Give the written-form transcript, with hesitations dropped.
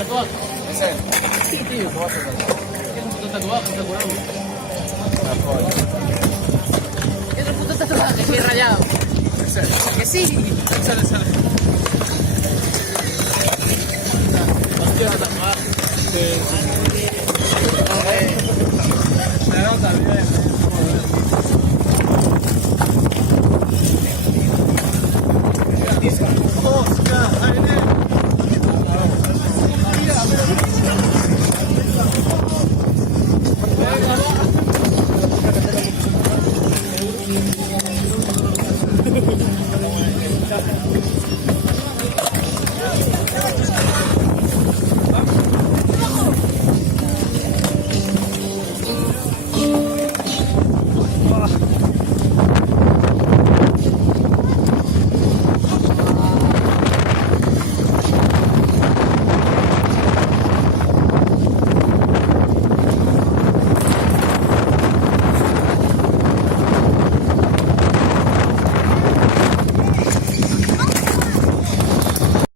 tatuaje. ¿Es él? Sí, tío. Es un puto tatuaje, está curado. Es un puto tatuaje, que rayado. ¿Es él? Que sí. Es él. Hostia, tatuaje.